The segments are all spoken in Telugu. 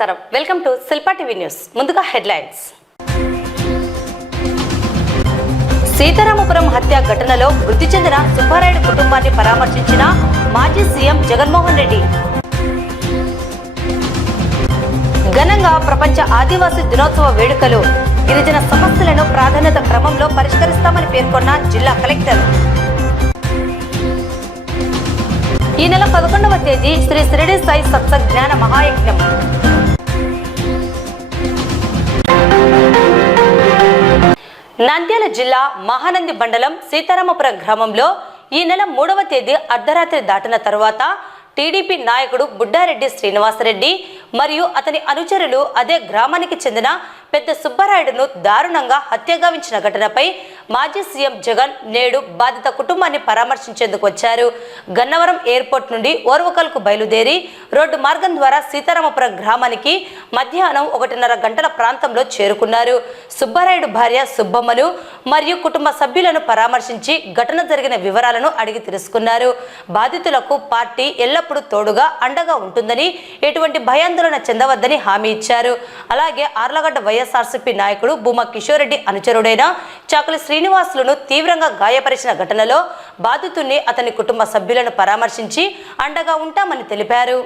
నమస్కారం, welcome to Shilpa TV news. ముందుగా హెడ్లైన్స్. సీతారామపురం హత్య ఘటనలో మృతి చెందిన సుబ్బారాయుడు కుటుంబాన్ని పరామర్శించిన మాజీ సీఎం జగన్మోహన్ రెడ్డి. ఘనంగా ప్రపంచ ఆదివాసీ దినోత్సవ వేడుకలు. గిరిజన సమస్యలను ప్రాధాన్యత క్రమంలో పరిష్కరిస్తామని పేర్కొన్న జిల్లా కలెక్టర్. ఈ నెల 11వ తేదీ శ్రీ షిరిడి సాయి సప్త జ్ఞాన మహాయజ్ఞం. నంద్యాల జిల్లా మహానంది మండలం సీతారామపురం గ్రామంలో ఈ నెల 3వ తేదీ అర్ధరాత్రి దాటిన తరువాత టీడీపీ నాయకుడు బుడ్డారెడ్డి శ్రీనివాసరెడ్డి మరియు అతని అనుచరులు అదే గ్రామానికి చెందిన పెద్ద సుబ్బారాయుడును దారుణంగా హత్యగావించిన ఘటనపై మాజీ సీఎం జగన్ నేడు బాధిత కుటుంబాన్ని పరామర్శించేందుకు వచ్చారు. గన్నవరం ఎయిర్పోర్ట్ నుండి ఓర్వకల్కు బయలుదేరి రోడ్డు మార్గం ద్వారా సీతారామపురం గ్రామానికి మధ్యాహ్నం 1:30 గంటల ప్రాంతంలో చేరుకున్నారు. సుబ్బారాయుడు భార్య సుబ్బమ్మను మరియు కుటుంబ సభ్యులను పరామర్శించి ఘటన జరిగిన వివరాలను అడిగి తెలుసుకున్నారు. బాధితులకు పార్టీ ఎల్లప్పుడూ తోడుగా అండగా ఉంటుందని, ఎటువంటి భయాందోళన చెందవద్దని హామీ ఇచ్చారు. అలాగే ఆర్లగడ్డ వైఎస్ఆర్సీపీ నాయకుడు భూమా కిషోర్ రెడ్డి అనుచరుడైన చాకలి శ్రీనివాసులను తీవ్రంగా గాయపరిచిన ఘటనలో బాధితుడిని, అతని కుటుంబ సభ్యులను పరామర్శించి అండగా ఉంటామని తెలిపారు.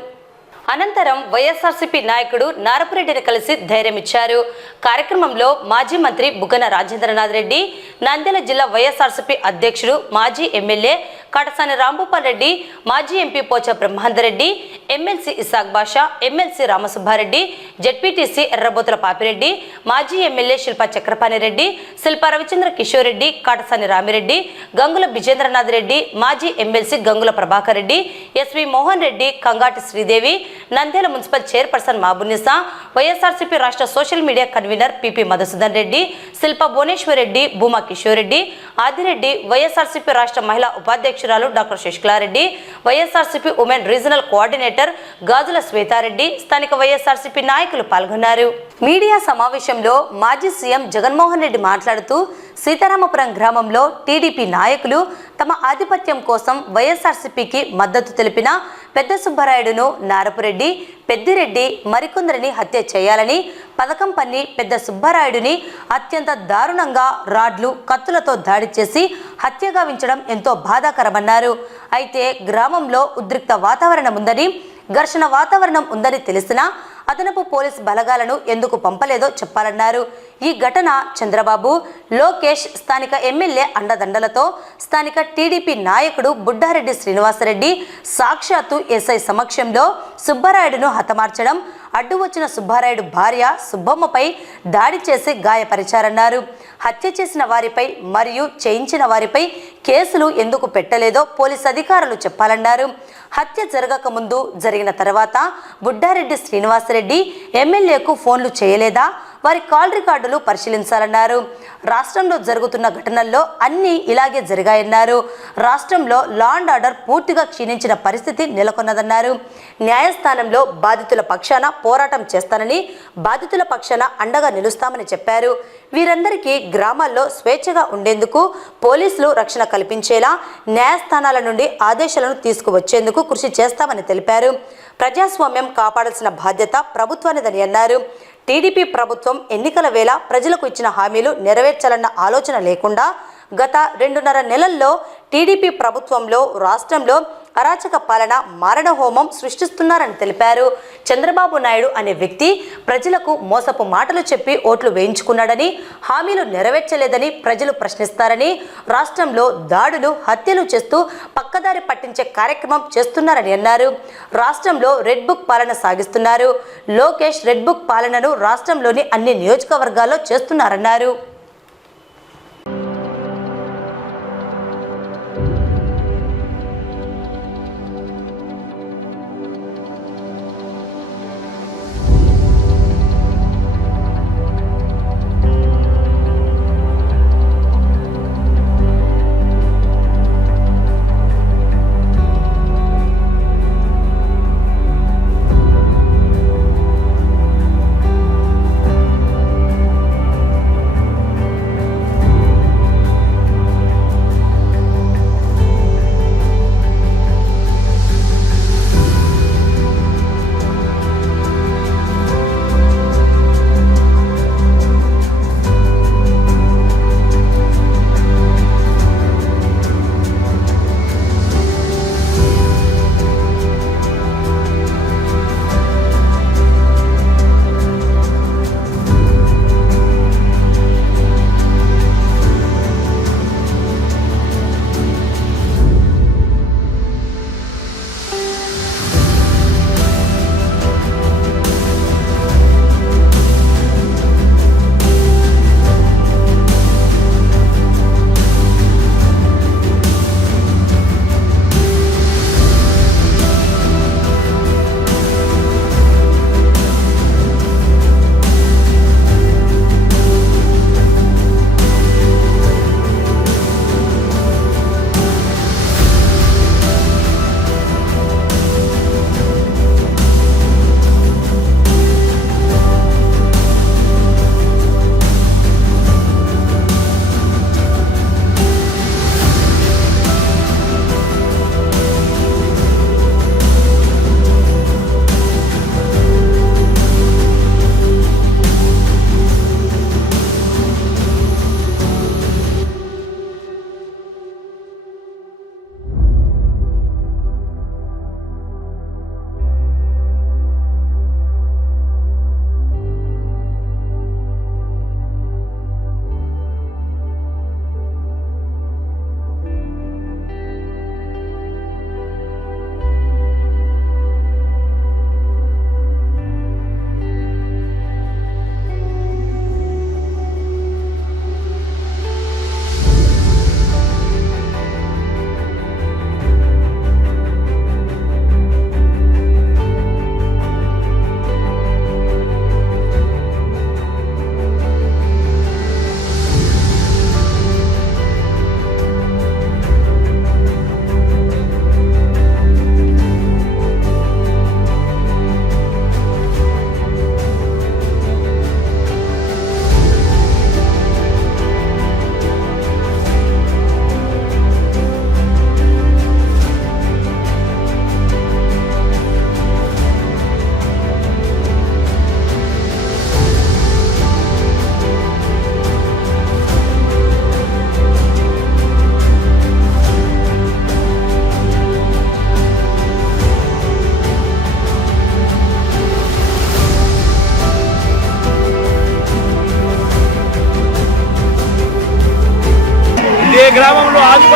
అనంతరం వైఎస్ఆర్సీపీ నాయకుడు నారపురెడ్డిని కలిసి ధైర్యమిచ్చారు. కార్యక్రమంలో మాజీ మంత్రి బుగ్గన రాజేంద్రనాథ్ రెడ్డి, నంద్యాల జిల్లా వైఎస్ఆర్సీపీ అధ్యక్షుడు మాజీ ఎమ్మెల్యే కాటసాని రాంభూపాల్ రెడ్డి, మాజీ MP Pocha Brahmandareddy, MLC Isak Basha, MLC Ramasubbareddy, ZPTC Errabothula Papireddy, మాజీ ఎమ్మెల్యే శిల్పా చక్రపాణి రెడ్డి, శిల్పా రవిచంద్ర కిషోర్ రెడ్డి, కాటసాని రామిరెడ్డి, గంగుల విజేంద్రనాథ్ రెడ్డి, మాజీ MLC Gangula Prabhakar Reddy, SV Mohan Reddy, Kangati Sridevi, Nandyal municipal chairperson Mabunisa, YSRCP రాష్ట్ర social media convener PP Madhusudan Reddy, Shilpa Bhuvaneshwar Reddy, Bhuma Kishore Reddy, Adireddy, YSRCP రాష్ట్ర మహిళా ఉపాధ్యక్షురాలు doctor Sasikalareddy, YSRCP women regional coordinator Gajula Swetha Reddy, స్థానిక వైఎస్ఆర్సీపీ నాయకులు పాల్గొన్నారు. మీడియా సమావేశంలో మాజీ సీఎం జగన్మోహన్ రెడ్డి మాట్లాడుతూ, సీతారామపురం గ్రామంలో టీడీపీ నాయకులు తమ ఆధిపత్యం కోసం వైఎస్ఆర్సీపీకి మద్దతు తెలిపిన పెద్ద సుబ్బారాయుడును, నారపురెడ్డి, పెద్దిరెడ్డి మరికొందరిని హత్య చేయాలని పథకం పన్ని పెద్ద సుబ్బారాయుడిని అత్యంత దారుణంగా రాడ్లు, కత్తులతో దాడి చేసి హత్యగావించడం ఎంతో బాధాకరమన్నారు. అయితే గ్రామంలో ఉద్రిక్త వాతావరణం ఉందని, ఘర్షణ వాతావరణం ఉందని తెలిసినా అదనపు పోలీస్ బలగాలను ఎందుకు పంపలేదో చెప్పాలన్నారు. ఈ ఘటన చంద్రబాబు, లోకేష్, స్థానిక ఎమ్మెల్యే అండదండలతో స్థానిక టీడీపీ నాయకుడు బుడ్డారెడ్డి శ్రీనివాసరెడ్డి సాక్షాత్తు ఎస్ఐ సమక్షంలో సుబ్బారాయుడును హతమార్చడం, అడ్డు వచ్చిన సుబ్బారాయుడు భార్య సుబ్బమ్మపై దాడి చేసి గాయపరిచారన్నారు. హత్య చేసిన వారిపై మరియు చేయించిన వారిపై కేసులు ఎందుకు పెట్టలేదో పోలీసు అధికారులు చెప్పాలన్నారు. హత్య జరగక ముందు, జరిగిన తర్వాత బుడ్డారెడ్డి శ్రీనివాసరెడ్డి ఎమ్మెల్యేకు ఫోన్లు చేయలేదా? వారి కాల్ రికార్డులు పరిశీలించాలన్నారు. రాష్ట్రంలో జరుగుతున్న ఘటనల్లో అన్నీ ఇలాగే జరిగాయన్నారు. రాష్ట్రంలో లా అండ్ ఆర్డర్ పూర్తిగా క్షీణించిన పరిస్థితి నెలకొన్నదన్నారు. న్యాయస్థానంలో బాధితుల పక్షాన పోరాటం చేస్తానని, బాధితుల పక్షాన అండగా నిలుస్తామని చెప్పారు. వీరందరికీ గ్రామాల్లో స్వేచ్ఛగా ఉండేందుకు పోలీసులు రక్షణ కల్పించేలా న్యాయస్థానాల నుండి ఆదేశాలను తీసుకువచ్చేందుకు కృషి చేస్తామని తెలిపారు. ప్రజాస్వామ్యం కాపాడాల్సిన బాధ్యత ప్రభుత్వానిదని అన్నారు. టీడీపీ ప్రభుత్వం ఎన్నికల వేళ ప్రజలకు ఇచ్చిన హామీలు నెరవేర్చాలన్న ఆలోచన లేకుండా గత 2.5 నెలల్లో టీడీపీ ప్రభుత్వంలో రాష్ట్రంలో అరాచక పాలన, మారణ హోమం సృష్టిస్తున్నారని తెలిపారు. చంద్రబాబు నాయుడు అనే వ్యక్తి ప్రజలకు మోసపు మాటలు చెప్పి ఓట్లు వేయించుకున్నాడని, హామీలు నెరవేర్చలేదని ప్రజలు ప్రశ్నిస్తారని, రాష్ట్రంలో దాడులు, హత్యలు చేస్తూ పక్కదారి పట్టించే కార్యక్రమం చేస్తున్నారని అన్నారు. రాష్ట్రంలో రెడ్ బుక్ పాలన సాగిస్తున్నారు. లోకేష్ రెడ్ బుక్ పాలనను రాష్ట్రంలోని అన్ని నియోజకవర్గాల్లో చేస్తున్నారన్నారు.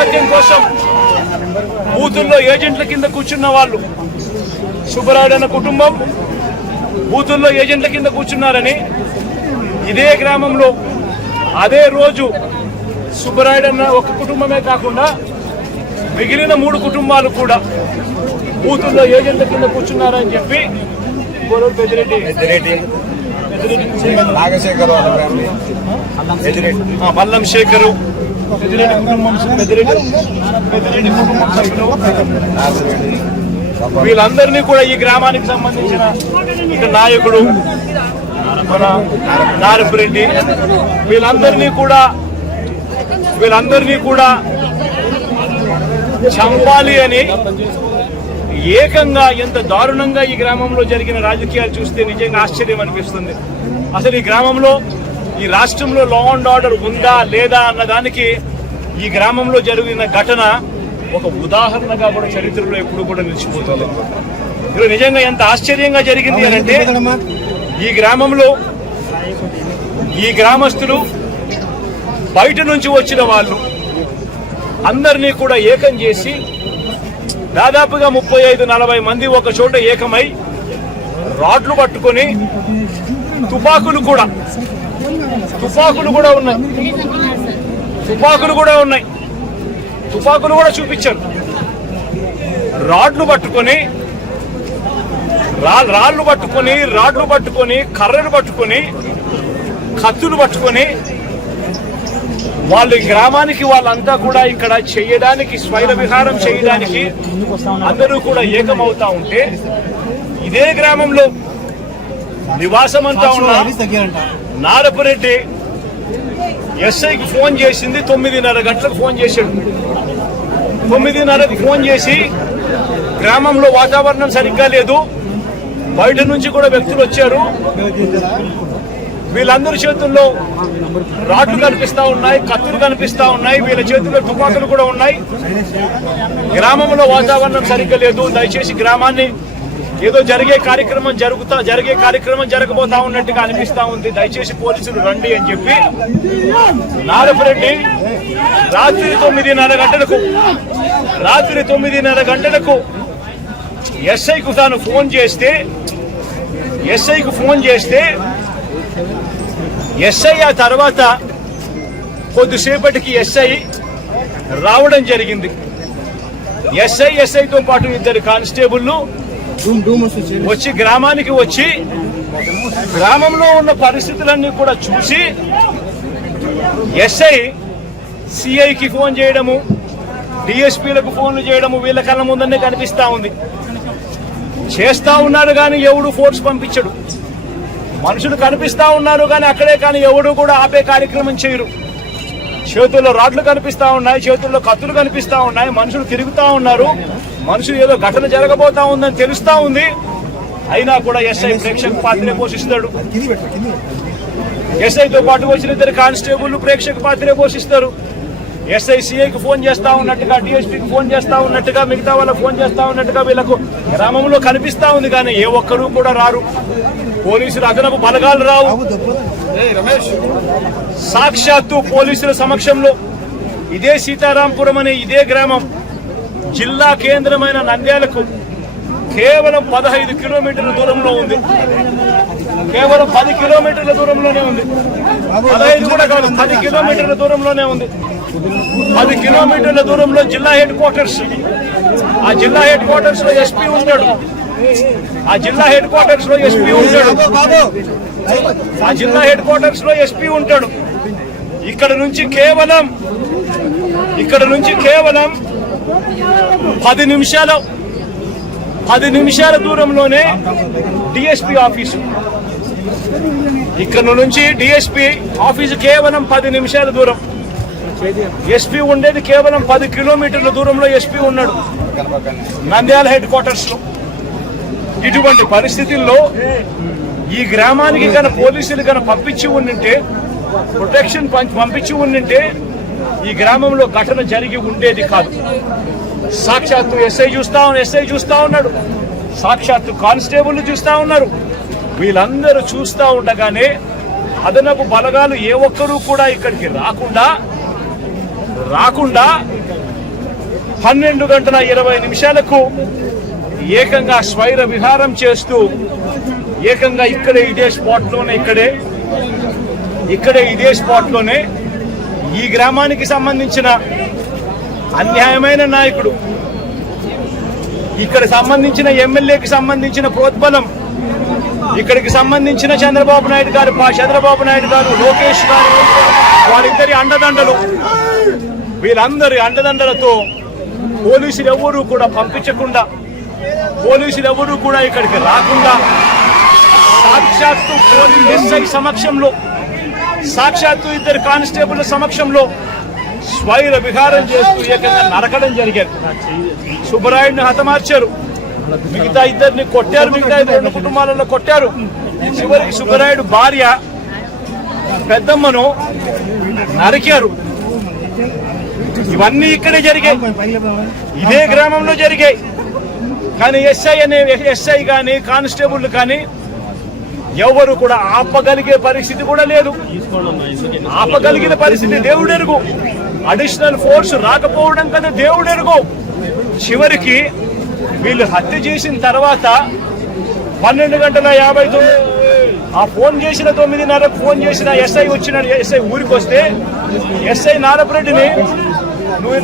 ఐకమత్యం కోసం బూతుల్లో ఏజెంట్ల కింద కూర్చున్న వాళ్ళు, సుబ్బరాయుడు అన్న కుటుంబం బూతుల్లో ఏజెంట్ల కింద కూర్చున్నారని ఇదే గ్రామంలో అదే రోజు సుబ్బరాయుడు అన్న ఒక కుటుంబమే కాకుండా మిగిలిన 3 కుటుంబాలు కూడా బూతుల్లో ఏజెంట్ల కింద కూర్చున్నారని చెప్పి మల్లం శేఖరు వీళ్ళందరినీ కూడా ఈ గ్రామానికి సంబంధించిన ఇక నాయకుడు మన నారపురెడ్డి వీళ్ళందరినీ కూడా చంపాలి అని ఏకంగా ఎంత దారుణంగా ఈ గ్రామంలో జరిగిన రాజకీయాలు చూస్తే నిజంగా ఆశ్చర్యం అనిపిస్తుంది. అసలు ఈ గ్రామంలో ఈ రాష్ట్రంలో లా అండ్ ఆర్డర్ ఉందా లేదా అన్నదానికి ఈ గ్రామంలో జరిగిన ఘటన ఒక ఉదాహరణగా కూడా చరిత్రలో ఎప్పుడు కూడా నిలిచిపోతుంది. ఇప్పుడు నిజంగా ఎంత ఆశ్చర్యంగా జరిగింది అంటే ఈ గ్రామంలో ఈ గ్రామస్తులు బయట నుంచి వచ్చిన వాళ్ళు అందరినీ కూడా ఏకం చేసి దాదాపుగా 35-40 మంది ఒక చోట ఏకమై రాడ్లు పట్టుకొని తుపాకులు కూడా ఉన్నాయి తుపాకులు కూడా చూపించారు. రాడ్లు పట్టుకొని రాడ్లు పట్టుకొని కర్రలు పట్టుకొని కత్తులు పట్టుకొని వాళ్ళు గ్రామానికి వాళ్ళంతా కూడా ఇక్కడ చేయడానికి స్వైర విహారం చేయడానికి అందరూ కూడా ఏకమవుతా ఉంటే ఇదే గ్రామంలో నివాసం అంతా ఉన్న నారపురెడ్డి ఎస్ఐకి ఫోన్ చేసింది 9:30 గంటలకు ఫోన్ చేశాడు. 9:30కి ఫోన్ చేసి గ్రామంలో వాతావరణం సరిగ్గా లేదు, బయట నుంచి కూడా వ్యక్తులు వచ్చారు, వీళ్ళందరి చేతుల్లో రాడ్లు కనిపిస్తా ఉన్నాయి, కత్తులు కనిపిస్తా ఉన్నాయి, వీళ్ళ చేతుల్లో తుపాకులు కూడా ఉన్నాయి, గ్రామంలో వాతావరణం సరిగ్గా లేదు, దయచేసి గ్రామాన్ని ఏదో జరిగే కార్యక్రమం జరగబోతా ఉన్నట్టుగా అనిపిస్తా ఉంది, దయచేసి పోలీసులు రండి అని చెప్పి నారపురెడ్డి రాత్రి 9:30 గంటలకు ఎస్ఐకు తాను ఫోన్ చేస్తే ఎస్ఐ ఆ తర్వాత కొద్దిసేపటికి ఎస్ఐ రావడం జరిగింది. ఎస్ఐతో పాటు 2 కానిస్టేబుల్లు వచ్చి గ్రామానికి వచ్చి గ్రామంలో ఉన్న పరిస్థితులన్నీ కూడా చూసి ఎస్ఐ సిఐకి ఫోన్ చేయడము, డిఎస్పీలకు ఫోన్లు చేయడము వీళ్ళ కళ్ళ ముందనే కనిపిస్తా ఉంది. చేస్తా ఉన్నాడు కానీ ఎవడు ఫోర్స్ పంపించడు, మనుషులు కనిపిస్తా ఉన్నారు కానీ అక్కడే కానీ ఎవడు కూడా ఆపే కార్యక్రమం చేయరు. చేతుల్లో రాడ్లు కనిపిస్తా ఉన్నాయి, చేతుల్లో కత్తులు కనిపిస్తా ఉన్నాయి, మనుషులు తిరుగుతా ఉన్నారు, మనుషులు ఏదో ఘటన జరగబోతా ఉందని తెలుస్తా ఉంది. అయినా కూడా ఎస్ఐ ప్రేక్షక పాత్రే పోషిస్తాడు. ఎస్ఐతో పాటు వచ్చిన 2 కానిస్టేబుల్ ప్రేక్షక పాత్రే పోషిస్తారు. ఎస్ఐ సిఐకి ఫోన్ చేస్తా ఉన్నట్టుగా, డిఎస్పీకి ఫోన్ చేస్తా ఉన్నట్టుగా, మిగతా వాళ్ళకి ఫోన్ చేస్తా ఉన్నట్టుగా వీళ్ళకు గ్రామంలో కనిపిస్తా ఉంది కానీ ఏ ఒక్కరూ కూడా రారు. పోలీసులు అదనపు బలగాలు రావు. సాక్షాత్తు పోలీసుల సమక్షంలో ఇదే సీతారాంపురం అనే ఇదే గ్రామం జిల్లా కేంద్రమైన నంద్యాలకు కేవలం 15 కిలోమీటర్ల దూరంలో ఉంది. కేవలం 10 కిలోమీటర్ల దూరంలోనే ఉంది. 15 కూడా కాదు, 10 కిలోమీటర్ల దూరంలోనే ఉంది. 10 కిలోమీటర్ల దూరంలో జిల్లా హెడ్ క్వార్టర్స్. ఆ జిల్లా హెడ్ క్వార్టర్స్ లో ఎస్పీ ఉంటాడు. ఇక్కడ నుంచి కేవలం 10 నిమిషాల దూరంలోనే డిఎస్పీ ఆఫీసు. ఇక్కడ నుంచి డిఎస్పీ ఆఫీసు కేవలం 10 నిమిషాల దూరం. ఎస్పీ ఉండేది కేవలం 10 కిలోమీటర్ల దూరంలో ఎస్పీ ఉన్నాడు నంద్యాల హెడ్ క్వార్టర్స్ లో. ఇటువంటి పరిస్థితుల్లో ఈ గ్రామానికి కనుక పోలీసులు కనుక పంపించి ఉండింటే, ప్రొటెక్షన్ పంపించి ఉండింటే ఈ గ్రామంలో ఘటన జరిగి ఉండేది కాదు. సాక్షాత్తు ఎస్ఐ చూస్తా ఉన్నాడు, సాక్షాత్తు కానిస్టేబుల్ చూస్తా ఉన్నారు. వీళ్ళందరూ చూస్తా ఉండగానే అదనపు బలగాలు ఏ ఒక్కరూ కూడా ఇక్కడికి రాకుండా 12:20 ఏకంగా స్వైర విహారం చేస్తూ ఏకంగా ఇక్కడే ఇదే స్పాట్లోనే ఈ గ్రామానికి సంబంధించిన అన్యాయమైన నాయకుడు, ఇక్కడ సంబంధించిన ఎమ్మెల్యేకి సంబంధించిన ప్రోద్బలం, ఇక్కడికి సంబంధించిన చంద్రబాబు నాయుడు గారు, లోకేష్ గారు, వాళ్ళిద్దరి అండదండలు, వీళ్ళందరి అండదండలతో పోలీసులు ఎవరూ కూడా పంపించకుండా, పోలీసులు ఎవరూ కూడా ఇక్కడికి రాకుండా సాక్షాత్తు ఎస్ఐ సమక్షంలో, సాక్షాత్తు ఇద్దరు కానిస్టేబుల్ సమక్షంలో స్వైర విహారం చేస్తూ ఏకంగా నరకడం జరిగారు. సుబ్బరాయుడిని హతమార్చారు, మిగతా ఇద్దరిని కొట్టారు, మిగతా 2 కుటుంబాలలో కొట్టారు. చివరికి సుబ్బరాయుడు భార్య పెద్దమ్మను నరికారు. ఇవన్నీ ఇక్కడే జరిగాయి, ఇదే గ్రామంలో జరిగాయి. కానీ ఎస్ఐ కానీ కానిస్టేబుల్ కానీ ఎవరు కూడా ఆపగలిగే పరిస్థితి కూడా లేదు. ఆపగలిగిన పరిస్థితి దేవుడెరుగు, అడిషనల్ ఫోర్స్ రాకపోవడం కదా దేవుడెరుగు. చివరికి వీళ్ళు హత్య చేసిన తర్వాత 12:59 ఆ ఫోన్ చేసిన 9:30 ఫోన్ చేసిన ఎస్ఐ ఊరికి వస్తే ఎస్ఐ నారపరెడ్డిని నువ్వు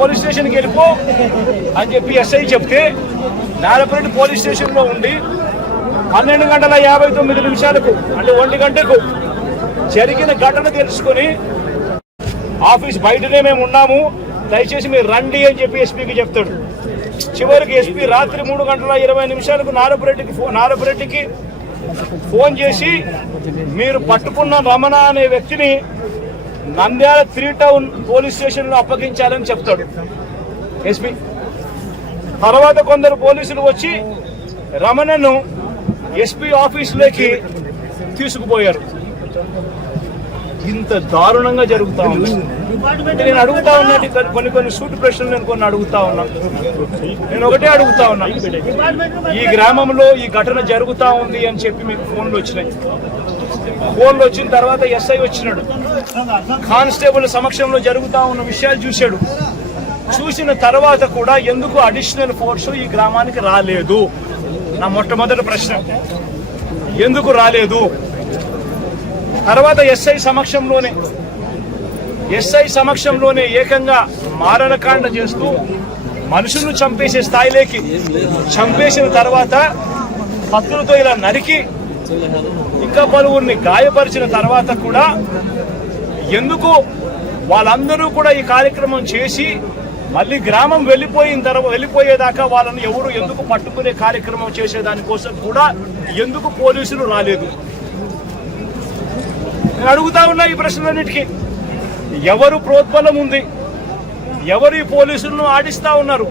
పోలీస్ స్టేషన్కి వెళ్ళిపో అని చెప్పి ఎస్ఐ చెప్తే నారపరెడ్డి పోలీస్ స్టేషన్లో ఉండి 12:59 అంటే 1 గంటకు జరిగిన ఘటన తెలుసుకుని ఆఫీస్ బయటనే మేము ఉన్నాము, దయచేసి మీరు రండి అని చెప్పి ఎస్పీకి చెప్తాడు. చివరికి ఎస్పీ రాత్రి 3:20 నారపరెడ్డికి ఫోన్ చేసి మీరు పట్టుకున్న రమణ అనే వ్యక్తిని నంద్యాల 3 టౌన్ పోలీస్ స్టేషన్లో అప్పగించాలని చెప్తాడు ఎస్పీ. తర్వాత కొందరు పోలీసులు వచ్చి రమణను ఎస్పీ ఆఫీసులోకి తీసుకుపోయారు. ఇంత దారుణంగా జరుగుతా ఉంది. నేను అడుగుతా ఉన్నా, కొన్ని సూటి ప్రశ్నలు నేను అడుగుతా ఉన్నా. నేను ఒకటే అడుగుతా ఉన్నా, ఈ గ్రామంలో ఈ ఘటన జరుగుతా ఉంది అని చెప్పి మీకు ఫోన్లు వచ్చినాయి. ఫోన్లు వచ్చిన తర్వాత ఎస్ఐ వచ్చినాడు, కానిస్టేబుల్ సమక్షంలో జరుగుతా ఉన్న విషయాలు చూశాడు. చూసిన తర్వాత కూడా ఎందుకు అడిషనల్ ఫోర్స్ ఈ గ్రామానికి రాలేదు? నా మొట్టమొదటి ప్రశ్న, ఎందుకు రాలేదు? తర్వాత ఎస్ఐ సమక్షంలోనే ఏకంగా మారణకాండ చేస్తూ మనుషులను చంపేసే స్థాయిలోకి చంపేసిన తర్వాత కత్తులతో ఇలా నరికి ఇంకా పలువురిని గాయపరిచిన తర్వాత కూడా ఎందుకు వాళ్ళందరూ కూడా ఈ కార్యక్రమం చేసి మళ్ళీ గ్రామం వెళ్ళిపోయేదాకా వాళ్ళని ఎవరు ఎందుకు పట్టుకునే కార్యక్రమం చేసేదానికోసం కూడా ఎందుకు పోలీసులు రాలేదు? నేను అడుగుతా ఉన్నా ఈ ప్రశ్నలన్నిటికీ. ఎవరు ప్రోద్బలం ఉంది? ఎవరు ఈ పోలీసులను ఆడిస్తా ఉన్నారు?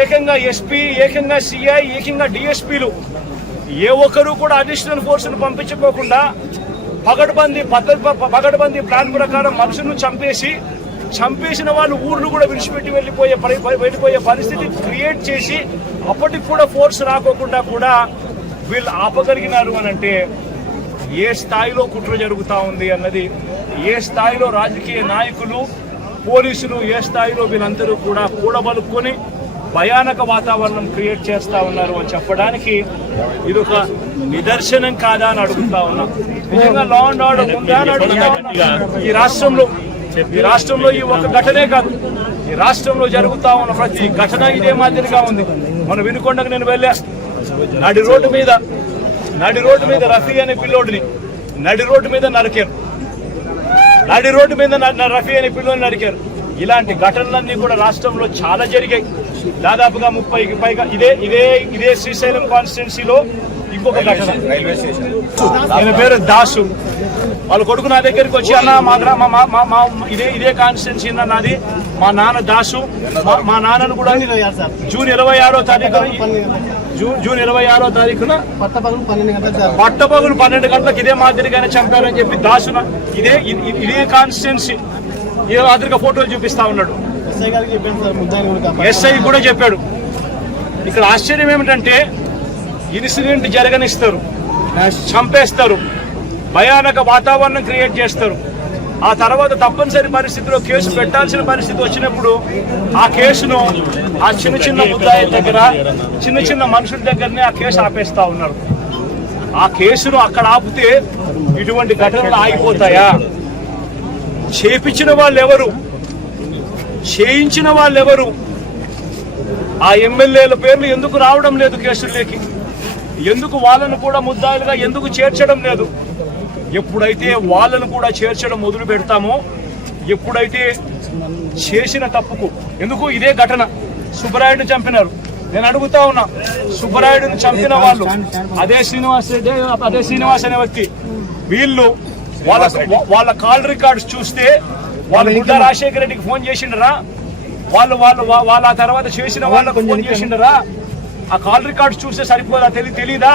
ఏకంగా ఎస్పీ, ఏకంగా సిఐ, ఏకంగా డిఎస్పీలు ఏ ఒక్కరు కూడా అడిషనల్ ఫోర్సును పంపించుకోకుండా పగడ్బందీ ప్లాన్ ప్రకారం మనుషులను చంపేసిన వాళ్ళు ఊర్లు కూడా విడిచిపెట్టి వెళ్ళిపోయే పరిస్థితి క్రియేట్ చేసి అప్పటికి కూడా ఫోర్స్ రాకోకుండా కూడా వీళ్ళు ఆపగలిగినారు అని అంటే ఏ స్థాయిలో కుట్ర జరుగుతూ ఉంది అన్నది, ఏ స్థాయిలో రాజకీయ నాయకులు, పోలీసులు, ఏ స్థాయిలో వీళ్ళందరూ కూడా కూడబలుక్కొని భయానక వాతావరణం క్రియేట్ చేస్తా ఉన్నారు అని చెప్పడానికి ఇది ఒక నిదర్శనం కాదా అని అడుగుతా ఉన్నా. నిజంగా లా అండ్ ఆర్డర్ ఉందా అని అడుగుతా ఉన్నా. ఈ రాష్ట్రంలో ఈ ఒక ఘటనే కాదు, ఈ రాష్ట్రంలో జరుగుతా ఉన్న ప్రతి ఘటన ఇదే మాదిరిగా ఉంది. మన వినుకొండకు నేను వెళ్ళా, నడి రోడ్డు మీద రఫీ అనే పిల్లోడిని నడి రోడ్డు మీద నరికారు. రఫీ అనే పిల్లోని నరికారు. ఇలాంటి ఘటనలన్నీ కూడా రాష్ట్రంలో చాలా జరిగాయి. దాదాపుగా 30కి పైగా ఇదే శ్రీశైలం కాన్స్టిట్యున్సీలో ఇంకొక ఘటన. ఆయన పేరు దాసు. వాళ్ళ కొడుకు నా దగ్గరికి వచ్చి, అన్న మా ఇదే కాన్స్టిట్యున్సీ నాది, మా నాన్న దాసు, మా నాన్నను కూడా జూన్ 26వ తారీఖున పట్టపగులు 12 గంటలకు ఇదే మాదిరిగానే చంపారని చెప్పి దాసు ఇదే కాన్స్టిట్యున్సీ ఏ మాదిరిగా ఫోటోలు చూపిస్తా ఉన్నాడు. ఎస్ఐ కూడా చెప్పాడు. ఇక్కడ ఆశ్చర్యం ఏమిటంటే ఇన్సిడెంట్ జరగనిస్తారు, చంపేస్తారు, భయానక వాతావరణం క్రియేట్ చేస్తారు. ఆ తర్వాత తప్పనిసరి పరిస్థితిలో కేసు పెట్టాల్సిన పరిస్థితి వచ్చినప్పుడు ఆ కేసును ఆ చిన్న ముద్దాయిల దగ్గర చిన్న మనుషుల దగ్గరనే ఆ కేసు ఆపేస్తా ఉన్నారు. ఆ కేసును అక్కడ ఆపితే ఇటువంటి ఘటనలు ఆగిపోతాయా? చేపించిన వాళ్ళు ఎవరు, చేయించిన వాళ్ళు ఎవరు? ఆ ఎమ్మెల్యేల పేర్లు ఎందుకు రావడం లేదు కేసుల్లోకి? ఎందుకు వాళ్ళను కూడా ముద్దాయిలుగా ఎందుకు చేర్చడం లేదు? ఎప్పుడైతే వాళ్ళను కూడా చేర్చడం మొదలు పెడతామో, ఎప్పుడైతే చేసిన తప్పుకు, ఎందుకు ఇదే ఘటన సుబ్బరాయుడిని చంపినారు. నేను అడుగుతా ఉన్నా, సుబ్బరాయుడిని చంపిన వాళ్ళు అదే శ్రీనివాస్ అనే వ్యక్తి, వీళ్ళు వాళ్ళ కాల్ రికార్డ్స్ చూస్తే వాళ్ళు బుడ్డా రాజశేఖర రెడ్డికి ఫోన్ చేసిండరా? వాళ్ళ ఆ తర్వాత చేసిన వాళ్ళకు ఫోన్ చేసిండరా? ఆ కాల్ రికార్డ్స్ చూస్తే సరిపోదా? తెలీదా?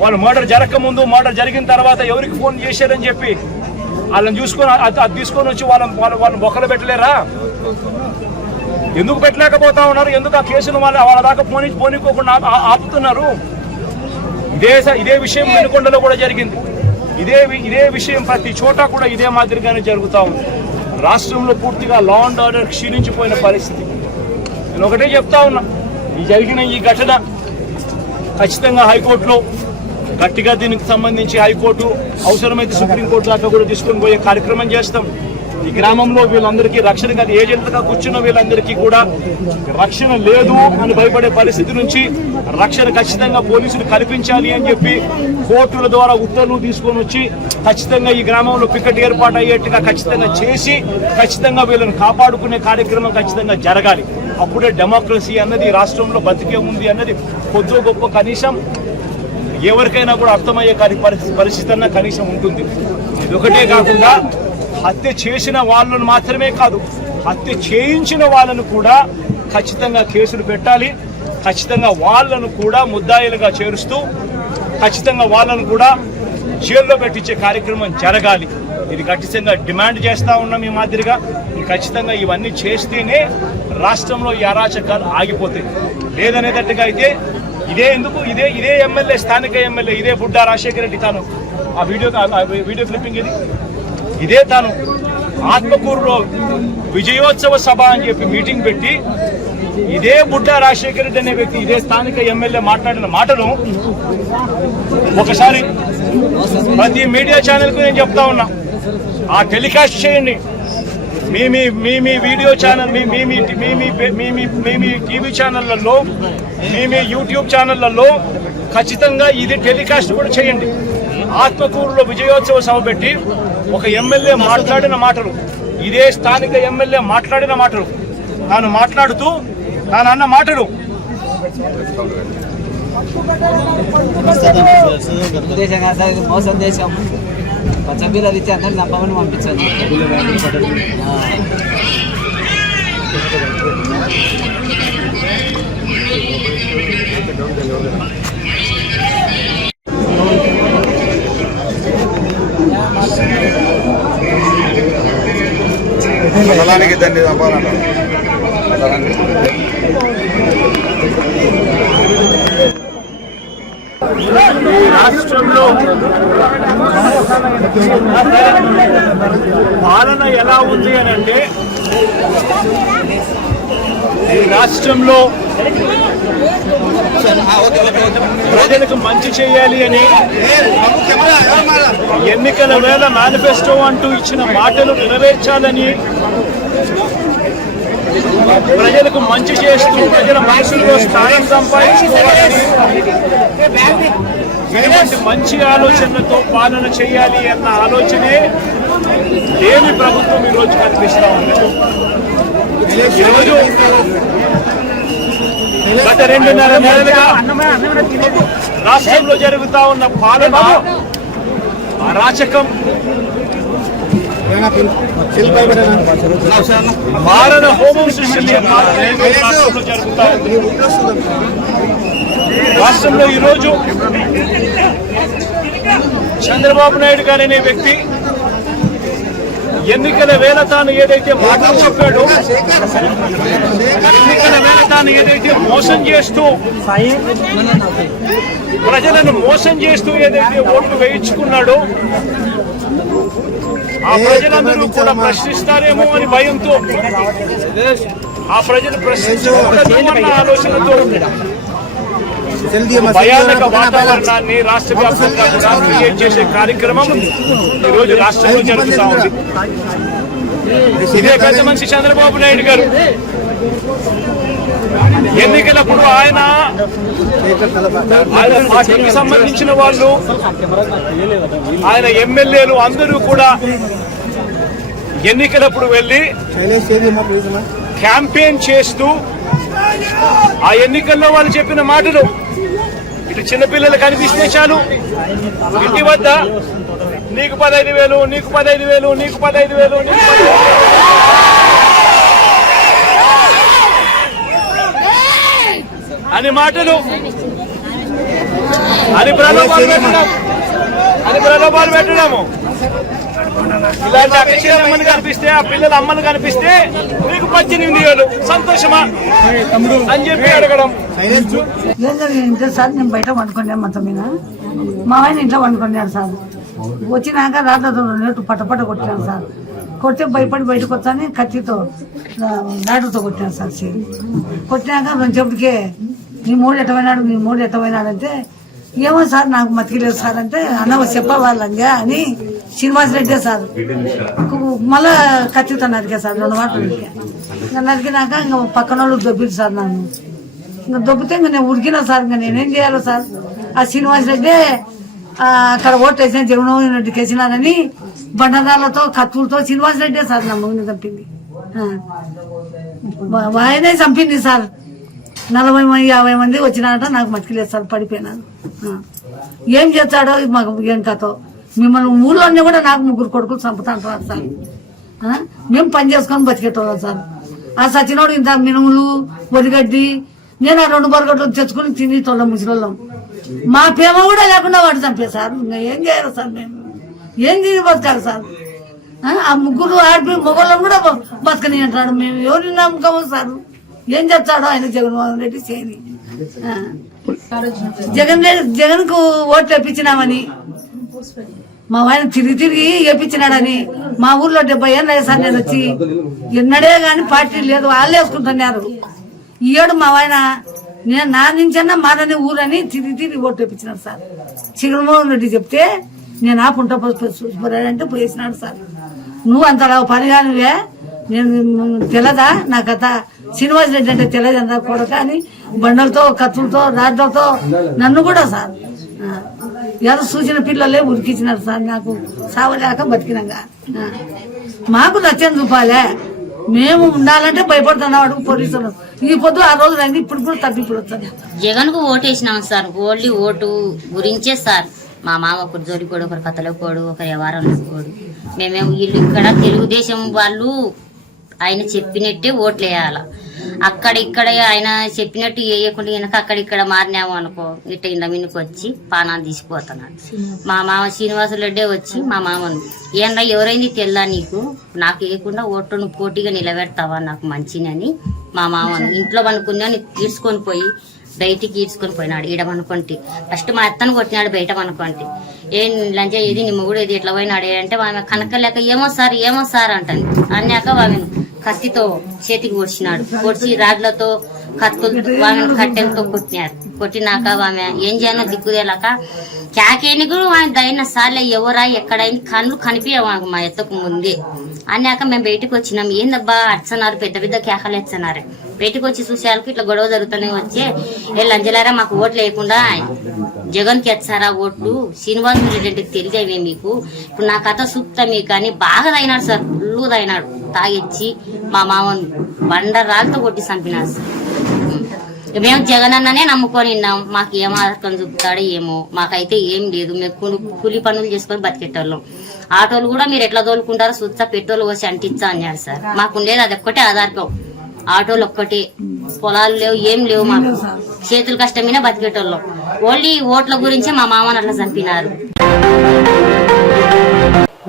వాళ్ళు మర్డర్ జరగక ముందు, మర్డర్ జరిగిన తర్వాత ఎవరికి ఫోన్ చేశారని చెప్పి వాళ్ళని చూసుకొని అది తీసుకొని వచ్చి వాళ్ళ బొక్కలు పెట్టలేరా? ఎందుకు పెట్టలేకపోతా ఉన్నారు? ఎందుకు ఆ కేసును వాళ్ళ దాకా పోనీకోకుండా ఆపుతున్నారు? ఇదే విషయం వెనుకొండలో కూడా జరిగింది. ఇదే విషయం ప్రతి చోట కూడా ఇదే మాదిరిగానే జరుగుతూ ఉంది. రాష్ట్రంలో పూర్తిగా లా అండ్ ఆర్డర్ క్షీణించిపోయిన పరిస్థితి. నేను ఒకటే చెప్తా ఉన్నా, జరిగిన ఈ ఘటన ఖచ్చితంగా హైకోర్టులో గట్టిగా దీనికి సంబంధించి హైకోర్టు అవసరమైతే సుప్రీంకోర్టు దాకా కూడా తీసుకొని పోయే కార్యక్రమం చేస్తాం. ఈ గ్రామంలో వీళ్ళందరికీ రక్షణ కాదు, ఏజెంట్లుగా కూర్చున్న వీళ్ళందరికీ కూడా రక్షణ లేదు అని భయపడే పరిస్థితి నుంచి రక్షణ ఖచ్చితంగా పోలీసులు కల్పించాలి అని చెప్పి కోర్టుల ద్వారా ఉత్తర్వులు తీసుకొని వచ్చి ఖచ్చితంగా ఈ గ్రామంలో పికెట్ ఏర్పాటు అయ్యేట్టుగా ఖచ్చితంగా చేసి ఖచ్చితంగా వీళ్ళని కాపాడుకునే కార్యక్రమం ఖచ్చితంగా జరగాలి. అప్పుడే డెమోక్రసీ అన్నది రాష్ట్రంలో బతికే ఉంది అన్నది కొద్దిగా గొప్ప కనీసం ఎవరికైనా కూడా అర్థమయ్యే పరిస్థితి అన్న కనీసం ఉంటుంది. ఇదొకటే కాకుండా హత్య చేసిన వాళ్ళను మాత్రమే కాదు, హత్య చేయించిన వాళ్ళను కూడా ఖచ్చితంగా కేసులు పెట్టాలి. ఖచ్చితంగా వాళ్ళను కూడా ముద్దాయిలుగా చేరుస్తూ ఖచ్చితంగా వాళ్ళను కూడా జైల్లో పెట్టించే కార్యక్రమం జరగాలి. ఇది ఖచ్చితంగా డిమాండ్ చేస్తూ ఉన్నాం. ఈ మాదిరిగా ఖచ్చితంగా ఇవన్నీ చేస్తేనే రాష్ట్రంలో ఈ అరాచకాలు ఆగిపోతాయి. లేదనేటట్టుగా అయితే ఇదే ఎమ్మెల్యే, స్థానిక ఎమ్మెల్యే ఇదే బుడ్డా రాజశేఖర రెడ్డి, తాను ఆ వీడియో క్లిప్పింగ్ ఇదే తాను ఆత్మకూరులో విజయోత్సవ సభ అని చెప్పి మీటింగ్ పెట్టి ఇదే బుడ్డా రాజశేఖర రెడ్డి అనే వ్యక్తి, ఇదే స్థానిక ఎమ్మెల్యే మాట్లాడిన మాటను ఒకసారి ప్రతి మీడియా ఛానల్కు నేను చెప్తా ఉన్నా, ఆ టెలికాస్ట్ చేయండి. మీ వీడియో ఛానల్, మీ టీవీ ఛానళ్లలో, మీ యూట్యూబ్ ఛానళ్లలో ఖచ్చితంగా ఇది టెలికాస్ట్ కూడా చేయండి. ఆత్మకూరులో విజయోత్సవ సభ పెట్టి ఒక ఎమ్మెల్యే మాట్లాడిన మాటలు, ఇదే స్థానిక ఎమ్మెల్యే మాట్లాడిన మాటలు, తాను అన్న మాటలు మోసం చేశాం. పచ్చబిల్లలు ఇచ్చి అందరిని నమ్మమని పంపించాను. మండలానికి దండి తప్పాలంట. రాష్ట్రంలో పాలన ఎలా ఉంది అని అంటే, ఈ రాష్ట్రంలో ప్రజలకు మంచి చేయాలి అని ఎన్నికల వేళ మేనిఫెస్టో అంటూ ఇచ్చిన మాటలు నెరవేర్చాలని, ప్రజలకు మంచి చేస్తూ ప్రజల మనసులో స్థానం సంపాదించుకోవాలని ఇటువంటి మంచి ఆలోచనలతో పాలన చేయాలి అన్న ఆలోచనే లేని ప్రభుత్వం ఈరోజు కనిపిస్తూ ఉంది. ఈరోజు గత 2.5 నెలలుగా రాష్ట్రంలో జరుగుతూ ఉన్న పాలన అరాచకం, మారణ హోమం సృష్టించే రాష్ట్రంలో జరుగుతూ ఉంది. రాష్ట్రంలో ఈరోజు చంద్రబాబు నాయుడు గారు అనే వ్యక్తి ఎన్నికల వేళ తాను ఏదైతే మాటలు చెప్పాడో, ఎన్నికల వేళ తాను ఏదైతే మోసం చేస్తూ ప్రజలను మోసం చేస్తూ ఏదైతే ఓట్లు వేయించుకున్నాడో, ఆ ప్రజలందరూ కూడా ప్రశ్నిస్తారేమో అని భయంతో, ఆ ప్రజలు ప్రశ్నించకూడదు అన్న ఆలోచనతో భయానక వాతావరణాన్ని రాష్ట్ర వ్యాప్తంగా కూడా క్రియేట్ చేసే కార్యక్రమం ఈరోజు రాష్ట్రంలో జరుగుతూ ఉంది. ఇదే పెద్ద మనిషి చంద్రబాబు నాయుడు గారు ఎన్నికలప్పుడు ఆయన పార్టీకి సంబంధించిన వాళ్ళు, ఆయన ఎమ్మెల్యేలు అందరూ కూడా ఎన్నికలప్పుడు వెళ్ళి క్యాంపెయిన్ చేస్తూ ఆ ఎన్నికల్లో వాళ్ళు చెప్పిన మాటలు ఇటు చిన్నపిల్లలు కనిపిస్తే చాలు, ఇంటి వద్ద నీకు 15,000, నీకు 15,000, నీకు 15,000, నీకు 15,000 అని మాటలు, అని ప్రలోభాలు పెట్టడము. ఇలాంటి అక్షయమ్మని కనిపిస్తే, ఆ పిల్లల అమ్మను కనిపిస్తే మీకు 18,000 సంతోషమా అని చెప్పి అడగడం. ఏం జరిగిందంటే సార్, నేను బయట వండుకున్నాను మొత్తం మీద, మా ఆయన ఇంట్లో వండుకున్నాడు సార్. వచ్చినాక రాత్రి పట్టపట్ట కొట్టాను సార్. కొడితే భయపడి బయటకు వచ్చాను, కత్తితో రాటుతో కొట్టాను సార్. కొట్టినాక కొంచెంప్పటికే నీ మూడు ఎట్టపోయినాడంటే ఏమో సార్ నాకు మతికిలేదు సార్ అంటే, అన్న చెప్పవాళ్ళంగా అని శ్రీనివాస్ రెడ్డి సార్ మళ్ళా కత్తితో నరికా సార్, 2 మాటలు నరికినాక ఇంకా పక్కన వాళ్ళు దొబ్బిరు సార్. నన్ను ఇంకా దొబ్బితే ఇంకా నేను ఉరికినా సార్. ఇంకా నేనేం చేయాలో సార్, ఆ శ్రీనివాస్ రెడ్డి అక్కడ ఓటు వేసిన జగన్మోహన్ రెడ్డికి వేసినానని బండరాలతో కత్తులతో శ్రీనివాస్ రెడ్డి సార్ నా మొగుని చంపింది. ఆయనే చంపింది సార్. 40-50 మంది వచ్చినారట, నాకు మతికిలేదు సార్, పడిపోయినాను. ఏం చేస్తాడో మాకు ఏం కథో. మిమ్మల్ని ఊళ్ళోనే కూడా నాకు 3 కొడుకులు చంపుతా అంటున్నారు సార్. మేము పని చేసుకొని బతికేటోళ్ళం సార్. ఆ సచినోడు ఇంత మినుములు వరిగడ్డి నేను ఆ 2 బరగడ్లు తెచ్చుకుని తినేటోళ్ళం ముసలోళ్ళం. మా ప్రేమ కూడా లేకుండా వాడు చంపే సార్. ఇంకా ఏం చేయాలి సార్, మేము ఏం తిని బతకాలి సార్. ఆ 3 ఆడిపి మొగోళ్ళం కూడా బతకని అంటాడు. మేము ఎవరిని నమ్మకము సార్. ఏం చెప్తాడో ఆయన జగన్మోహన్ రెడ్డి చేయని. జగన్ కు ఓట్లు వేపించినామని మా ఆయన తిరిగి వేపించినాడని మా ఊర్లో 70 ఏళ్ళు సార్ నేను వచ్చి ఎన్నడే గాని పార్టీ లేదు, వాళ్ళు వేసుకుంటున్నారు. ఈ ఏడు మా ఆయన నేను నా నుంచన్నా మాదని ఊరని తిరిగి ఓట్లు వేపించినాడు సార్. జగన్మోహన్ రెడ్డి చెప్తే నేను ఆపుంటా చూసిపోరాడంటే పోయేసినాడు సార్. నువ్వు అంత పనిగా నువ్వే, నేను తెలదా నా కథ. శ్రీనివాస్ రెడ్డి అంటే తెలియదు కొడక అని బండలతో కత్తులతో రాడ్లతో నన్ను కూడా సార్ ఎవరు చూసిన పిల్లలే ఉరికిచ్చినారు సార్. నాకు సావలేక బతికినాగా. మాకు లక్ష్యం చూపాలే, మేము ఉండాలంటే భయపడుతున్నాడు పోలీసులు. ఈ పొద్దు ఆ రోజు రండి, ఇప్పుడు కూడా తప్పిప్పుడు వస్తాను. జగన్ కు ఓటు వేసినాం సార్. ఓన్లీ ఓటు గురించే సార్. మా మామ ఒకరు జోలికోడు, ఒకరు కథలకోడు, ఒకరు వ్యవహారంలో కోడు. మేమేమో వీళ్ళు ఇక్కడ తెలుగుదేశం వాళ్ళు ఆయన చెప్పినట్టే ఓట్లు వేయాల. అక్కడ ఆయన చెప్పినట్టు వేయకుండా వెనక అక్కడిక్కడ మారినాము అనుకో, ఇట్ట ఇంత మిన్నుకు వచ్చి పానాన్ని తీసిపోతున్నాడు. మా మామ శ్రీనివాసరెడ్డే వచ్చి మా మామను ఏంరా ఎవరైంది తెల్లా నీకు, నాకు వేయకుండా ఓట్లను పోటీగా నిలబెడతావా నాకు మంచినని మా మామను ఇంట్లో అనుకున్నా తీసుకొని పోయి బయటికి ఈడ్చుకొని పోయినాడు. ఈడమనుకుంటే ఫస్ట్ మా అత్తను కొట్టినాడు బయట అనుకుంటే. ఏం లంచ ఏది నీ మొగుడు ఏది ఎట్లా పోయినాడు అంటే ఆమె కనకలేక ఏమో సార్ అంటాను. అన్నాక ఆమెను కత్తితో చేతికి పొడిచినాడు. పొడిచి రాడ్లతో కత్తులతో ఆమెను కట్టెలతో కొట్టినాక ఆమె ఏం చేయాలో దిక్కుదేలాక క్యాకేని కూడా ఆమె దైన సార్లే ఎవరా ఎక్కడైంది కళ్ళు కనిపించవు మా ఎత్తకు ముందే. అన్నాక మేము బయటకు వచ్చినాం. ఏందబ్బా అచ్చన్నారు, పెద్ద పెద్ద కేకలు ఎచ్చన్నారు. బయటకు వచ్చి చూసేందుకు ఇట్లా గొడవ జరుగుతూనే వచ్చే ఏ లంజలారా మాకు ఓట్లు వేయకుండా జగన్కి ఎచ్చారా ఓట్లు, శ్రీనివాస్ రెడ్డికి తెలియదేమే మీకు, ఇప్పుడు నా కథ సూక్తా మీకు అని బాగా తాగినాడు సార్. ఫుల్లు తాగినాడు. తాగిచ్చి మా మామను బండరాలతో కొట్టి చంపినాడు సార్. మేము జగన్ అన్ననే నమ్ముకొని ఉన్నాం. మాకు ఏం ఆర్థం చూపుతాడో ఏమో, మాకైతే ఏం లేదు. మేము కూలి పనులు చేసుకొని బతికేటోళ్ళం. ఆటోలు కూడా మీరు ఎట్లా తోలుకుంటారో చూస్తా, పెట్రోల్ పోసి అంటించా అన్నాడు సార్. మాకుండేది అది ఒక్కటే ఆధారం, ఆటోలు ఒక్కటే. పొలాలు లేవు, ఏం లేవు మాకు. చేతులు కష్టమైన బతికేటోళ్ళం. ఓన్లీ ఓట్ల గురించే మా మామను అట్లా చంపినారు.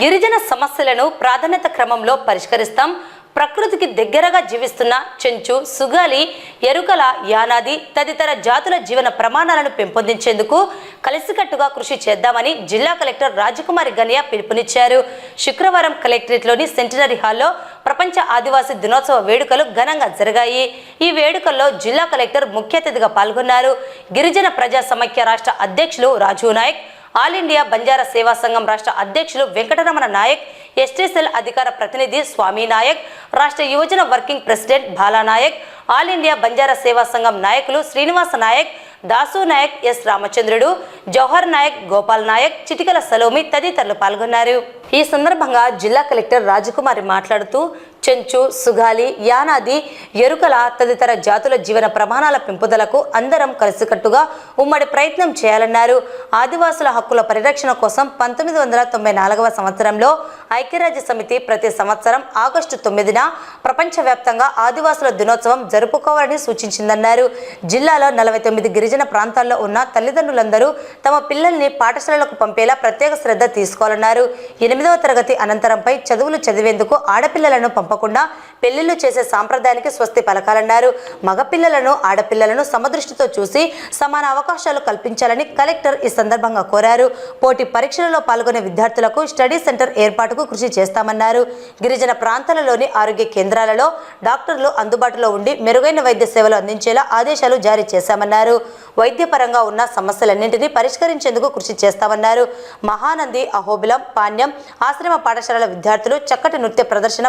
గిరిజన సమస్యలను ప్రాధాన్యత క్రమంలో పరిష్కరిస్తాం, ప్రకృతికి దగ్గరగా జీవిస్తున్న చెంచు, సుగాలి, ఎరుకల, యానాది తదితర జాతుల జీవన ప్రమాణాలను పెంపొందించేందుకు కలిసికట్టుగా కృషి చేద్దామని జిల్లా కలెక్టర్ రాజకుమారి గనియా పిలుపునిచ్చారు. శుక్రవారం కలెక్టరేట్లోని సెంటినరీ హాల్లో ప్రపంచ ఆదివాసీ దినోత్సవ వేడుకలు ఘనంగా జరిగాయి. ఈ వేడుకల్లో జిల్లా కలెక్టర్ ముఖ్య అతిథిగా పాల్గొన్నారు. గిరిజన ప్రజా సమైక్య రాష్ట్ర అధ్యక్షులు రాజు నాయక్, ఆల్ ఇండియా బంజారా సేవా సంఘం రాష్ట్ర అధ్యక్షులు వెంకటరమణ నాయక్, ఎస్టీసెల్ అధికార ప్రతినిధి స్వామి నాయక్, రాష్ట్ర యువజన working president Bala Nayak, all India Banjara Seva Sangham నాయకులు శ్రీనివాస నాయక్, దాసు నాయక్, ఎస్ రామచంద్రుడు, జవహర్ నాయక్, గోపాల్ నాయక్, చిటికల సలోమి తదితరులు పాల్గొన్నారు. ఈ సందర్భంగా జిల్లా కలెక్టర్ రాజకుమారి మాట్లాడుతూ చెంచు, సుగాలి, యానాది, ఎరుకల తదితర జాతుల జీవన ప్రమాణాల పెంపుదలకు అందరం కలిసికట్టుగా ఉమ్మడి ప్రయత్నం చేయాలన్నారు. ఆదివాసుల హక్కుల పరిరక్షణ కోసం 1994వ సంవత్సరంలో ఐక్యరాజ్య సమితి ప్రతి సంవత్సరం ఆగస్టు 9న ప్రపంచవ్యాప్తంగా ఆదివాసుల దినోత్సవం జరుపుకోవాలని సూచించిందన్నారు. జిల్లాలో 49 గిరిజన ప్రాంతాల్లో ఉన్న తల్లిదండ్రులందరూ తమ పిల్లల్ని పాఠశాలలకు పంపేలా ప్రత్యేక శ్రద్ధ తీసుకోవాలన్నారు. 8వ తరగతి అనంతరంపై చదువులు చదివేందుకు ఆడపిల్లలను పంపకుండా పెళ్లిళ్లు చేసే సాంప్రదాయానికి స్వస్తి పలకాలన్నారు. మగపిల్లలను, ఆడపిల్లలను సమదృష్టితో చూసి సమాన అవకాశాలు కల్పించాలని కలెక్టర్ ఈ సందర్భంగా కోరారు. పోటీ పరీక్షలలో పాల్గొనే విద్యార్థులకు స్టడీ సెంటర్ ఏర్పాటుకు కృషి చేస్తామన్నారు. గిరిజన ప్రాంతాలలోని ఆరోగ్య కేంద్రాలలో డాక్టర్లు అందుబాటులో ఉండి మెరుగైన వైద్య సేవలు అందించేలా ఆదేశాలు జారీ చేశామన్నారు. వైద్యపరంగా ఉన్న సమస్యలన్నింటినీ పరిష్కరించేందుకు కృషి చేస్తామన్నారు. మహానంది, అహోబిలం, పాణ్యం ఆశ్రమ పాఠశాలల విద్యార్థులు చక్కటి నృత్య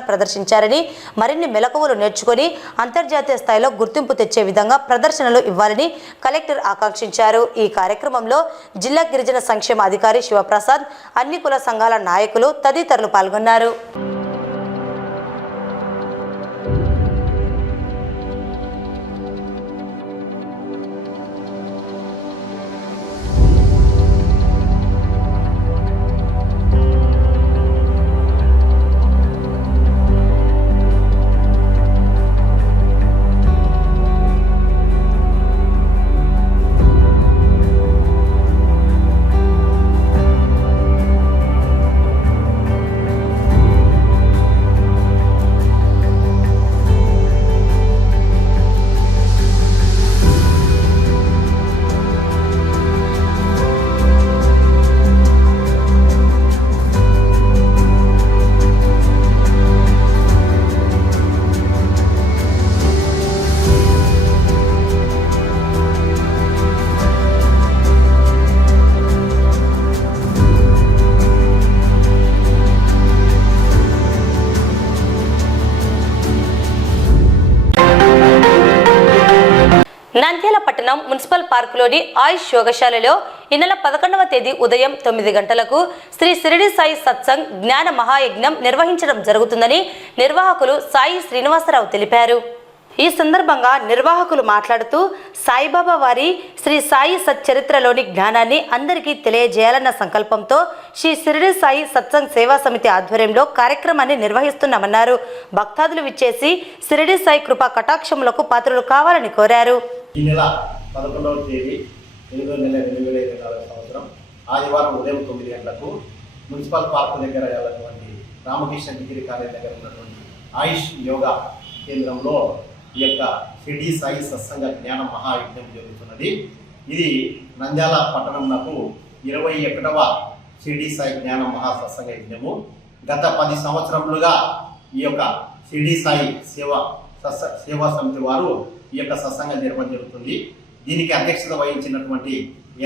ప్రదర్శించారని, మరిన్ని మెలకువలు నేర్చుకుని అంతర్జాతీయ స్థాయిలో గుర్తింపు తెచ్చే విధంగా ప్రదర్శనలు ఇవ్వాలని కలెక్టర్ ఆకాంక్షించారు. ఈ కార్యక్రమంలో జిల్లా గిరిజన సంక్షేమ అధికారి శివప్రసాద్, అన్ని కుల సంఘాల నాయకులు తదితరులు పాల్గొన్నారు. నంద్యాల పట్టణం మున్సిపల్ పార్కులోని ఆయుష్ యోగశాలలో ఈ నెల 11వ తేదీ ఉదయం 9 గంటలకు శ్రీ షిరిడి సాయి సత్సంగ్ జ్ఞాన మహాయజ్ఞం నిర్వహించడం జరుగుతుందని నిర్వాహకులు సాయి శ్రీనివాసరావు తెలిపారు. ఈ సందర్భంగా నిర్వాహకులు మాట్లాడుతూ సాయిబాబా వారి శ్రీ సాయి సచ్చరిత్రలోని జ్ఞానాన్ని అందరికీ తెలియజేయాలన్న సంకల్పంతో శ్రీ షిరిడి సాయి సత్సంగ్ సేవా సమితి ఆధ్వర్యంలో కార్యక్రమాన్ని నిర్వహిస్తున్నామన్నారు. భక్తాదులు విచ్చేసి షిరిడి సాయి కృపా కటాక్షములకు పాత్రలు కావాలని కోరారు. ఈ నెల 11వ తేదీ 8వ నెల 2024 సంవత్సరం ఆదివారం ఉదయం 9 గంటలకు మున్సిపల్ పార్క్ దగ్గర ఉన్నటువంటి రామకృష్ణ డిగ్రీ కాలేజ్ దగ్గర ఉన్నటువంటి ఆయుష్ యోగా కేంద్రంలో ఈ యొక్క షిరిడి సాయి సత్సంగ జ్ఞాన మహాయజ్ఞం జరుగుతున్నది. ఇది నంద్యాల పట్టణంకు 21వ షిరిడి సాయి జ్ఞాన మహాసత్సంగ యజ్ఞము. గత 10 సంవత్సరములుగా ఈ యొక్క షిరిడి సాయి సేవా సమితి వారు ఈ యొక్క సత్సంగ నిర్వహణ జరుగుతుంది. దీనికి అధ్యక్షత వహించినటువంటి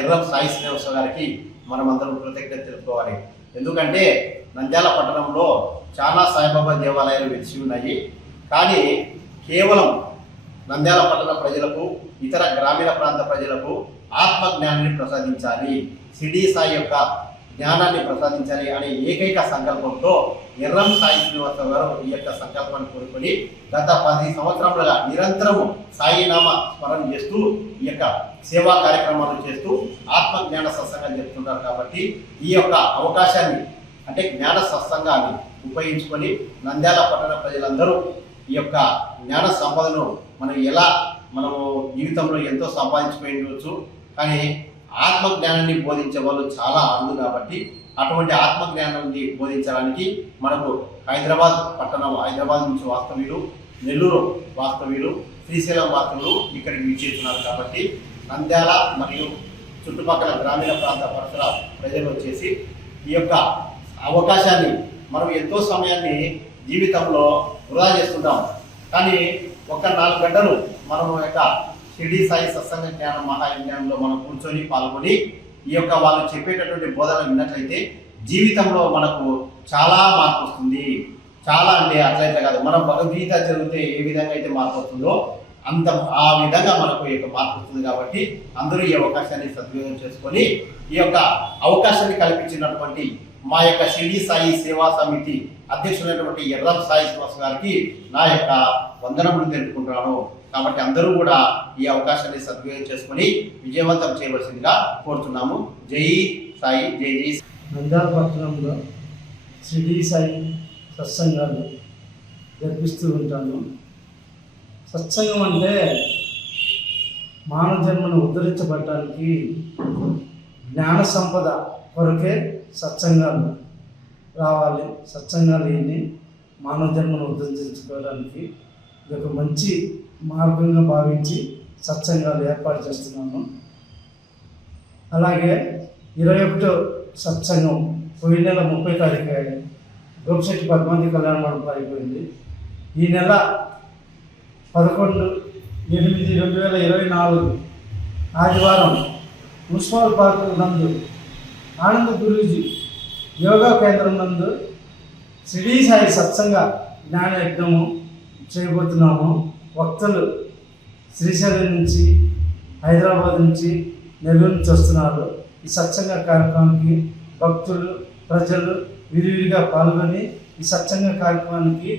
ఎర్రం సాయి శ్రీనివాస గారికి మనమందరం కృతజ్ఞత తెలుపుకోవాలి. ఎందుకంటే నంద్యాల పట్టణంలో చాలా సాయిబాబా దేవాలయాలు వెలిసి ఉన్నాయి. కానీ కేవలం నంద్యాల పట్టణ ప్రజలకు, ఇతర గ్రామీణ ప్రాంత ప్రజలకు ఆత్మ జ్ఞానాన్ని ప్రసాదించాలి, షిరిడి సాయి యొక్క జ్ఞానాన్ని ప్రసాదించాలి అనే ఏకైక సంకల్పంతో ఎర్రం సాయి శ్రీనివాస గారు ఈ యొక్క సంకల్పాన్ని కోరుకొని గత 10 సంవత్సరాలుగా నిరంతరము సాయినామ స్మరణ చేస్తూ ఈ యొక్క సేవా కార్యక్రమాలు చేస్తూ ఆత్మ జ్ఞాన సత్సంగాలు చెప్తుంటారు. కాబట్టి ఈ యొక్క అవకాశాన్ని అంటే జ్ఞాన సత్సంగాన్ని ఉపయోగించుకొని నంద్యాల పట్టణ ప్రజలందరూ ఈ యొక్క జ్ఞాన సంపదను మనము జీవితంలో ఎంతో సంపాదించుకోవచ్చు. కానీ ఆత్మ జ్ఞానాన్ని బోధించే వాళ్ళు చాలా అరుదు. కాబట్టి అటువంటి ఆత్మజ్ఞానాన్ని బోధించడానికి మనకు హైదరాబాద్ పట్టణం, హైదరాబాద్ నుంచి వాస్తవ్యులు, నెల్లూరు వాస్తవ్యులు, శ్రీశైలం వాస్తవులు ఇక్కడికి విచ్చేస్తున్నారు. కాబట్టి నంద్యాల మరియు చుట్టుపక్కల గ్రామీణ ప్రాంత పరిసర ప్రజలు వచ్చేసి ఈ యొక్క అవకాశాన్ని, మనం ఎంతో సమయాన్ని జీవితంలో వృధా చేస్తుంటాం, కానీ ఒక 4 గంటలు మనం యొక్క షిరిడి సాయి సత్సంగ జ్ఞానం మహాయజ్ఞానంలో మనం కూర్చొని పాల్గొని ఈ యొక్క వాళ్ళు చెప్పేటటువంటి బోధన విన్నట్లయితే జీవితంలో మనకు చాలా మార్పు వస్తుంది. చాలా అంటే అట్లయితే కాదు, మనం భగవద్గీత చదివితే ఏ విధంగా అయితే మార్పు వస్తుందో అంత ఆ విధంగా మనకు ఈ యొక్క మార్పు వస్తుంది. కాబట్టి అందరూ ఈ అవకాశాన్ని సద్వినియోగం చేసుకొని ఈ యొక్క అవకాశాన్ని కల్పించినటువంటి మా యొక్క షిరిడి సాయి సేవా సమితి అధ్యక్షులైనటువంటి ఎర్రం సాయి శ్రీనివాస్ గారికి నా యొక్క వందనములు తెలుపుకుంటున్నాను. కాబట్టి అందరూ కూడా ఈ అవకాశాన్ని సద్వినియోగం చేసుకొని విజయవంతం చేయవలసిందిగా కోరుతున్నాము. జై సాయి, జై జై. నంద్యాల పట్టణంలో షిరిడి సాయి సత్సంగాలు జరిపిస్తూ ఉంటాను. సత్సంగం అంటే మానవ జన్మను ఉద్ధరించబడటానికి జ్ఞాన సంపద కొరకే సత్సంగాలు రావాలి. సత్సంగాలు ఇన్ని మానవ జన్మను ఉద్ధరించుకోవడానికి ఇది ఒక మంచి మార్గంగా భావించి సత్సంగాలు ఏర్పాటు చేస్తున్నాను. అలాగే 21వ సత్సంగం పోయిన నెల 30వ తారీఖు గోపిశెట్టి పద్మావతి కళ్యాణ మండపం అయిపోయింది. ఈ నెల 11/8/2024 ఆదివారం మున్సిపల్ పార్కు నందు ఆనంద గురూజీ యోగా కేంద్రం నందు షిరిడి సాయి సత్సంగ జ్ఞాన యజ్ఞము చేయబోతున్నాము. వక్తలు శ్రీశైలం నుంచి, హైదరాబాద్ నుంచి, నెల్లూరు నుంచి వస్తున్నారు. ఈ సత్సంగ కార్యక్రమానికి భక్తులు, ప్రజలు విరివిరిగా పాల్గొని ఈ సత్సంగ కార్యక్రమానికి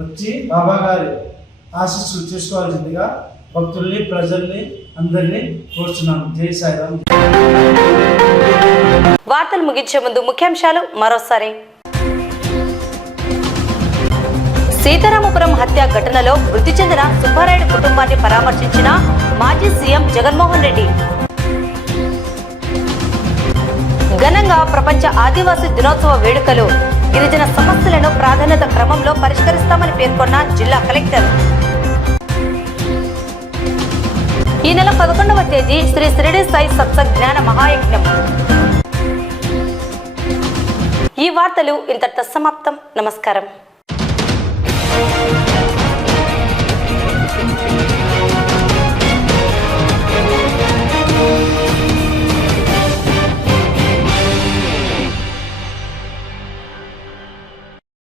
వచ్చి బాబా గారి ఆశీస్సులు తీసుకోవాల్సిందిగా భక్తుల్ని, ప్రజల్ని అందరినీ కోరుచున్నాను. జై సాయిరామ్. వార్తలు ముగించే ముందు ముఖ్యాంశాలు మరోసారి. సీతారామపురం హత్య ఘటనలో మృతి చెందిన సుబ్బారాయుడు కుటుంబాన్ని పరామర్శించిన మాజీ సీఎం జగన్మోహన్ రెడ్డి. ఘనంగా ప్రపంచ ఆదివాసీ దినోత్సవ వేడుకలు. గిరిజన సమస్యలను ప్రాధాన్యత క్రమంలో పరిష్కరిస్తామని పేర్కొన్న జిల్లా కలెక్టర్. ఈ నెల 11వ తేదీ శ్రీ షిరిడి సాయి సత్సంగ జ్ఞాన మహాయజ్ఞం. ఈ వార్తలు ఇంతటితో సమాప్తం. నమస్కారం.